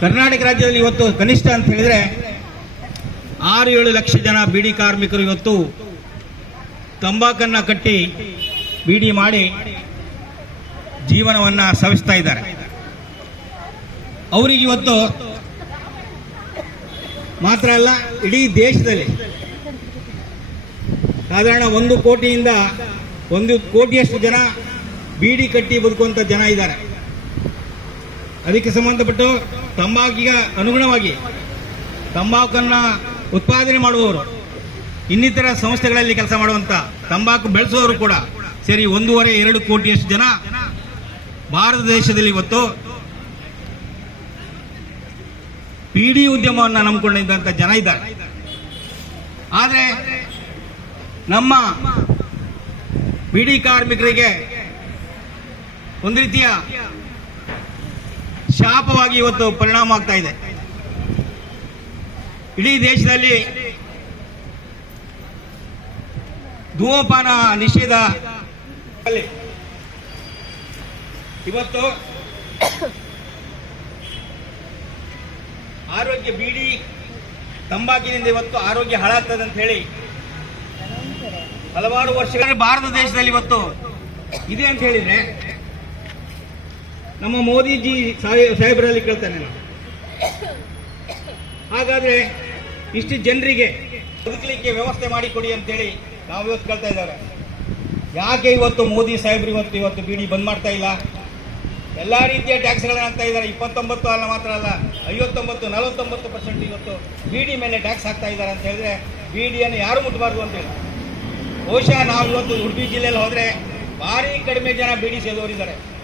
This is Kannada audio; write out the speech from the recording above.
ಕರ್ನಾಟಕ ರಾಜ್ಯದಲ್ಲಿ ಇವತ್ತು ಕನಿಷ್ಠ ಅಂತ ಹೇಳಿದ್ರೆ ಆರು ಏಳು ಲಕ್ಷ ಜನ ಬಿಡಿ ಕಾರ್ಮಿಕರು ಇವತ್ತು ತಂಬಾಕನ್ನ ಕಟ್ಟಿ ಬಿಡಿ ಮಾಡಿ ಜೀವನವನ್ನ ಸವಿಸ್ತಾ ಇದ್ದಾರೆ. ಅವರಿಗೆ ಇವತ್ತು ಮಾತ್ರ ಅಲ್ಲ, ಇಡೀ ದೇಶದಲ್ಲಿ ಸಾಧಾರಣ ಒಂದು ಕೋಟಿಯಿಂದ ಒಂದು ಕೋಟಿಯಷ್ಟು ಜನ ಬೀಡಿ ಕಟ್ಟಿ ಬದುಕುವಂತ ಜನ ಇದ್ದಾರೆ. ಅದಕ್ಕೆ ಸಂಬಂಧಪಟ್ಟು ತಂಬಾಕಿಗೆ ಅನುಗುಣವಾಗಿ ತಂಬಾಕನ್ನ ಉತ್ಪಾದನೆ ಮಾಡುವವರು. ಇನ್ನಿತರ ಸಂಸ್ಥೆಗಳಲ್ಲಿ ಕೆಲಸ ಮಾಡುವಂತ ತಂಬಾಕು ಬೆಳೆಸುವವರು ಕೂಡ ಸೇರಿ ಒಂದೂವರೆ, ಎರಡು ಕೋಟಿಯಷ್ಟು ಜನ ಭಾರತ ದೇಶದಲ್ಲಿ ಇವತ್ತು ಪಿಡಿ ಉದ್ಯಮವನ್ನು ನಂಬಿಕೊಂಡಿದ್ದಂಥ ಜನ ಇದ್ದಾರೆ. ಆದರೆ ನಮ್ಮ ಬಿಡಿ ಕಾರ್ಮಿಕರಿಗೆ ಒಂದು ರೀತಿಯ ಶಾಪವಾಗಿ ಇವತ್ತು ಪರಿಣಾಮ ಆಗ್ತಾ ಇದೆ. ಇಡೀ ದೇಶದಲ್ಲಿ ಧೂಮಪಾನ ನಿಷೇಧ. ಇವತ್ತು ಆರೋಗ್ಯ ಬೀಡಿ ತಂಬಾಕಿನಿಂದ ಇವತ್ತು ಆರೋಗ್ಯ ಹಾಳಾಗ್ತದೆ ಅಂತ ಹೇಳಿ ಹಲವಾರು ವರ್ಷಗಳ ಭಾರತ ದೇಶದಲ್ಲಿ ಇವತ್ತು ಇದೆ ಅಂತ ಹೇಳಿದ್ರೆ ನಮ್ಮ ಮೋದಿಜಿ ಸಾಹೇ- ಸಾಹೇಬರಲ್ಲಿ ಕೇಳ್ತಾನೆ ನಾನು. ಹಾಗಾದ್ರೆ ಇಷ್ಟು ಜನರಿಗೆ ಬದುಕಲಿಕ್ಕೆ ವ್ಯವಸ್ಥೆ ಮಾಡಿಕೊಡಿ ಅಂತೇಳಿ ನಾವು ಇವತ್ತು ಕೇಳ್ತಾ ಇದ್ದಾರೆ ಯಾಕೆ ಇವತ್ತು ಮೋದಿ ಸಾಹೇಬ್ರು ಇವತ್ತು ಇವತ್ತು ಬೀಡಿ ಬಂದ್ ಮಾಡ್ತಾ ಇಲ್ಲ? ಎಲ್ಲ ರೀತಿಯ ಟ್ಯಾಕ್ಸ್ಗಳನ್ನ ಹಾಕ್ತಾ ಇದ್ದಾರೆ. ಇಪ್ಪತ್ತೊಂಬತ್ತು ಅಲ್ಲ ಮಾತ್ರ ಅಲ್ಲ, ಐವತ್ತೊಂಬತ್ತು, ನಲವತ್ತೊಂಬತ್ತು ಪರ್ಸೆಂಟ್ ಇವತ್ತು ಬಿಡಿ ಮೇಲೆ ಟ್ಯಾಕ್ಸ್ ಹಾಕ್ತಾ ಇದ್ದಾರೆ ಅಂತ ಹೇಳಿದ್ರೆ ಬಿಡಿಯನ್ನು ಯಾರು ಮುಟ್ಟಬಾರ್ದು ಅಂತ ಹೇಳಿ. ಬಹುಶಃ ನಾವು ಇವತ್ತು ಉಡುಪಿ ಜಿಲ್ಲೆಯಲ್ಲಿ ಹೋದರೆ ಭಾರಿ ಕಡಿಮೆ ಜನ ಬಿಡಿ ಸೇದೋರಿದ್ದಾರೆ.